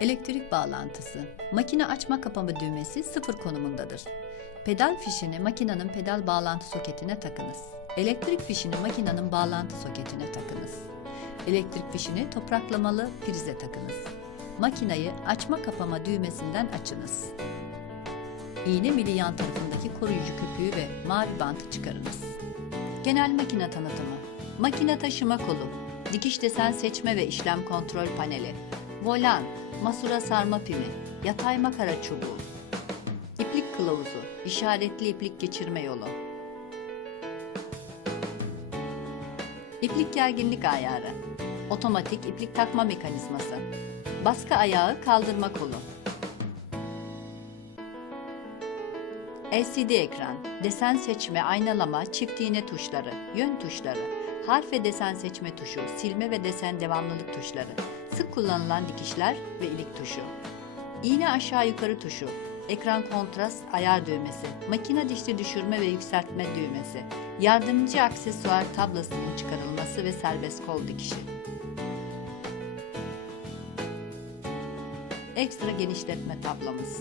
Elektrik bağlantısı. Makine açma kapama düğmesi sıfır konumundadır. Pedal fişini makinenin pedal bağlantı soketine takınız. Elektrik fişini makinenin bağlantı soketine takınız. Elektrik fişini topraklamalı prize takınız. Makinayı açma kapama düğmesinden açınız. İğne mili yan tarafındaki koruyucu köpüğü ve mavi bantı çıkarınız. Genel makine tanıtımı. Makine taşıma kolu, dikiş desen seçme ve işlem kontrol paneli, volan, masura sarma pimi, yatay makara çubuğu, iplik kılavuzu, işaretli iplik geçirme yolu, iplik gerginlik ayarı, otomatik iplik takma mekanizması, baskı ayağı kaldırma kolu, LCD ekran, desen seçme, aynalama, çift iğne tuşları, yön tuşları, harf ve desen seçme tuşu, silme ve desen devamlılık tuşları, sık kullanılan dikişler ve ilik tuşu, iğne aşağı yukarı tuşu, ekran kontrast ayar düğmesi, makine dişli düşürme ve yükseltme düğmesi, yardımcı aksesuar tablasının çıkarılması ve serbest kol dikişi. Ekstra genişletme tablamız.